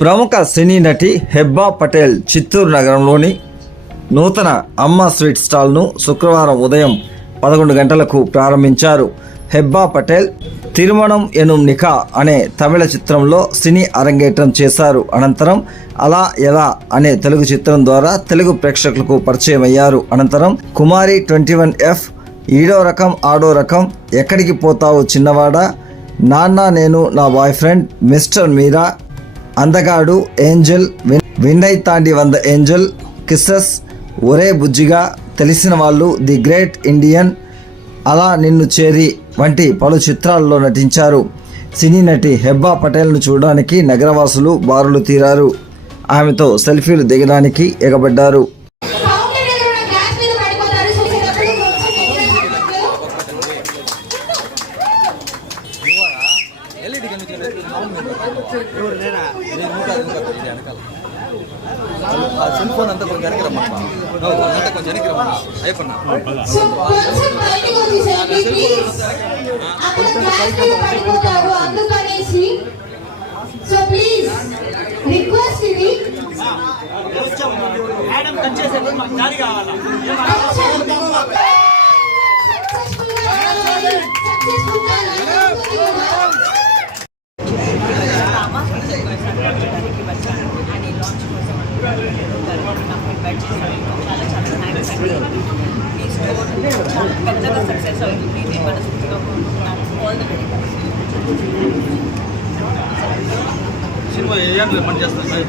ప్రముఖ సినీ నటి హెబ్బా పటేల్ చిత్తూరు నగరంలోని నూతన అమ్మ స్వీట్ స్టాల్ను శుక్రవారం ఉదయం 11 గంటలకు ప్రారంభించారు. హెబ్బా పటేల్ తిరుమణం ఎనుం నికా అనే తమిళ చిత్రంలో సినీ అరంగేట్రం చేశారు. అనంతరం అలా ఎలా అనే తెలుగు చిత్రం ద్వారా తెలుగు ప్రేక్షకులకు పరిచయం అయ్యారు. అనంతరం కుమారి 21F, ఈడో రకం ఆడో రకం, ఎక్కడికి పోతావు చిన్నవాడా, నాన్న నేను నా బాయ్ ఫ్రెండ్, మిస్టర్ మీరా, అందగాడు, ఏంజల్, విన్నై తాండి వంద ఏంజల్, కిస్సెస్, ఒరే బుజ్జిగా, తెలిసిన వాళ్ళు, ది గ్రేట్ ఇండియన్, అలా నిన్ను చేరి వంటి పలు చిత్రాల్లో నటించారు. సినీ నటి హెబ్బా పటేల్ను చూడడానికి నగరవాసులు బారులు తీరారు. ఆమెతో సెల్ఫీలు దిగడానికి ఎగబడ్డారు. సెల్ ఫోన్ అంతా కొంచెం వెనక్కి పెద్దగా సక్సెస్ అవుతుంది. ఇది మనస్ఫూర్తిగా కోరుకుంటున్నాను. All the very best. Cinema ఏ పని చేస్తారు.